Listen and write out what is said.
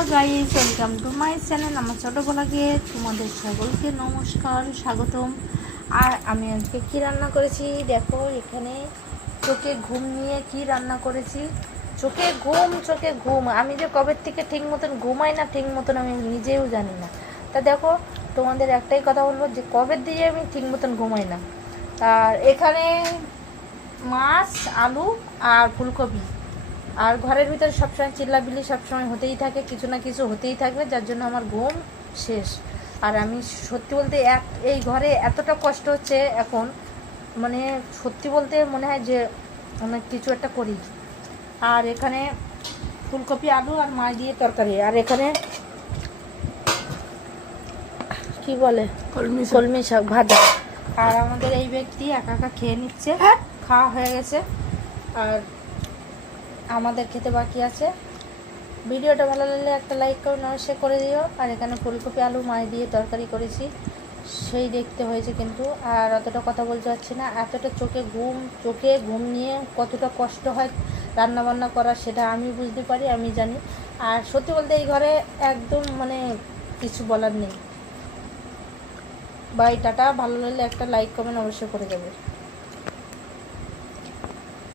Hello guys, welcome to my channel. আমার ছোটোবেলাকে তোমাদের সকলকে নমস্কার, স্বাগতম। আর আমি আজকে কি রান্না করেছি দেখো। এখানে চোখে ঘুম নিয়ে কি রান্না করেছি। চোখে ঘুম আমি যে কবে থেকে ঠিক মতন ঘুমাই না, ঠিক মতন আমি নিজেও জানি না। তা দেখো, তোমাদের একটাই কথা বলবো যে কবে দিয়ে আমি ঠিক মতন ঘুমাই না। আর এখানে মাছ, আলু আর ফুলকপি, আর ঘরের ভিতরে সবসময় চিল্লাবিল্লি সবসময় হতেই থাকে, কিছু না কিছু হতেই থাকবে, যার জন্য আমার ঘুম শেষ। আর আমি সত্যি বলতে এই ঘরে এতটা কষ্ট হচ্ছে এখন, মানে সত্যি বলতে মনে হয় যে অনেক কিছু একটা করি। আর এখানে ফুলকপি, আলু আর মাছ দিয়ে তরকারি, আর এখানে কি বলে কলমি শাক ভাজা। আর আমাদের এই ব্যক্তি একা একা খেয়ে নিচ্ছে, খাওয়া হয়ে গেছে আর আমাদের খেতে বাকি আছে। ভিডিওটা ভালো লাগলে একটা লাইক করুন, অবশ্যই করে দিও। আর এখানে ফুলকপি, আলু, মাছ দিয়ে তরকারি করেছি, সেই দেখতে হয়েছে কিন্তু। আর অতটা কথা বলতে পারছি না, এতটা চোখে ঘুম নিয়ে কতটা কষ্ট হয় রান্না বান্না করা, সেটা আমি বুঝতে পারি, আমি জানি। আর সত্যি বলতে এই ঘরে একদম মানে কিছু বলার নেই। Bye, ta-ta. ভালো লাগলে একটা লাইক কমেন্ট অবশ্যই করে দেবে।